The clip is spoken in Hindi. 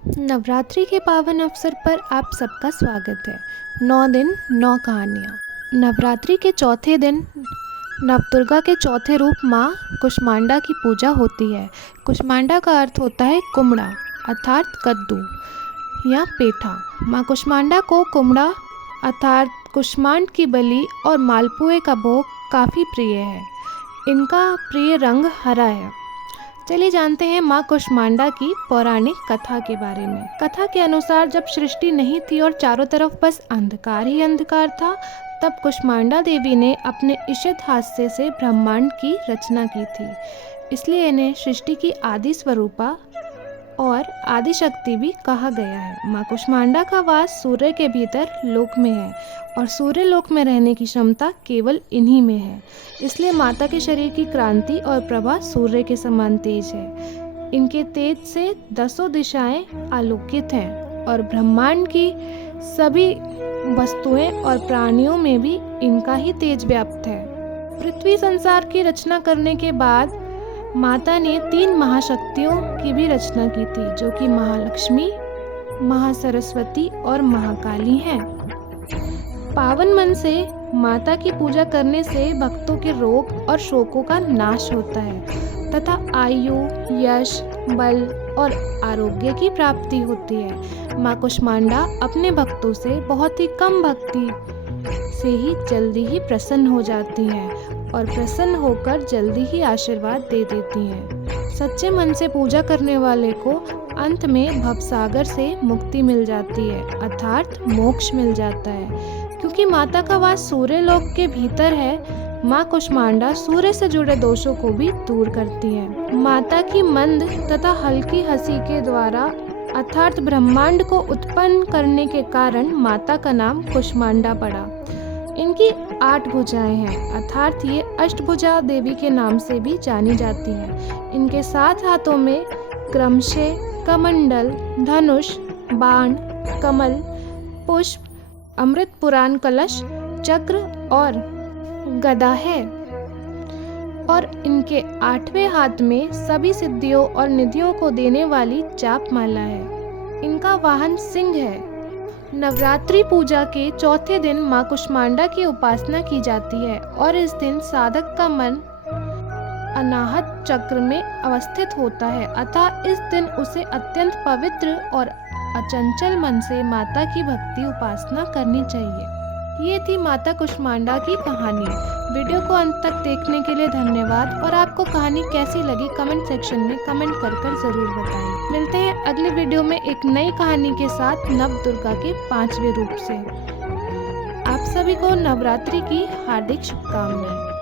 नवरात्रि के पावन अवसर पर आप सबका स्वागत है। 9 दिन 9 कहानियाँ। नवरात्रि के चौथे दिन नवदुर्गा के चौथे रूप माँ कुष्मांडा की पूजा होती है। कुष्मांडा का अर्थ होता है कुमड़ा अर्थात कद्दू या पेठा। माँ कुष्मांडा को कुमड़ा अर्थात कुष्मांड की बलि और मालपुए का भोग काफ़ी प्रिय है। इनका प्रिय रंग हरा है। चलिए जानते हैं माँ कुष्मांडा की पौराणिक कथा के बारे में। कथा के अनुसार जब सृष्टि नहीं थी और चारों तरफ बस अंधकार ही अंधकार था, तब कुष्मांडा देवी ने अपने इशित हास्य से ब्रह्मांड की रचना की थी। इसलिए इन्हें सृष्टि की आदि स्वरूपा और आदि शक्ति भी कहा गया है। माँ कुष्मांडा का वास सूर्य के भीतर लोक में है और सूर्य लोक में रहने की क्षमता केवल इन्हीं में है। इसलिए माता के शरीर की क्रांति और प्रभा सूर्य के समान तेज है। इनके तेज से 10 दिशाएं आलोकित हैं और ब्रह्मांड की सभी वस्तुएं और प्राणियों में भी इनका ही तेज व्याप्त है। पृथ्वी संसार की रचना करने के बाद माता ने 3 महाशक्तियों की भी रचना की थी, जो कि महालक्ष्मी, महासरस्वती और महाकाली हैं। पावन मन से माता की पूजा करने से भक्तों के रोग और शोकों का नाश होता है तथा आयु, यश, बल और आरोग्य की प्राप्ति होती है। माँ कुष्मांडा अपने भक्तों से बहुत ही कम भक्ति से ही जल्दी ही प्रसन्न हो जाती हैं और प्रसन्न होकर जल्दी ही आशीर्वाद दे देती हैं। सच्चे मन से पूजा करने वाले को अंत में भवसागर से मुक्ति मिल जाती है अर्थात मोक्ष मिल जाता है। क्योंकि माता का वास सूर्य लोक के भीतर है, माँ कुष्मांडा सूर्य से जुड़े दोषों को भी दूर करती है। माता की मंद तथा हल्की हंसी के द्वारा अर्थात ब्रह्मांड को उत्पन्न करने के कारण माता का नाम कुष्मांडा पड़ा। इनकी 8 भुजाएं हैं अर्थात ये अष्टभुजा देवी के नाम से भी जानी जाती हैं। इनके 7 हाथों में क्रमशः कमंडल, धनुष, बाण, कमल, पुष्प, अमृत पुराण कलश, चक्र और गदा है और इनके 8वें हाथ में सभी सिद्धियों और निधियों को देने वाली चाप माला है। इनका वाहन सिंह है। नवरात्रि पूजा के चौथे दिन माँ कुष्मांडा की उपासना की जाती है और इस दिन साधक का मन अनाहत चक्र में अवस्थित होता है अतः इस दिन उसे अत्यंत पवित्र और अचंचल मन से माता की भक्ति उपासना करनी चाहिए। ये थी माता कुष्मांडा की कहानी। वीडियो को अंत तक देखने के लिए धन्यवाद और आपको कहानी कैसी लगी कमेंट सेक्शन में कमेंट कर जरूर बताएं। मिलते हैं अगले वीडियो में एक नई कहानी के साथ नवदुर्गा के 5वें रूप से। आप सभी को नवरात्रि की हार्दिक शुभकामनाएं।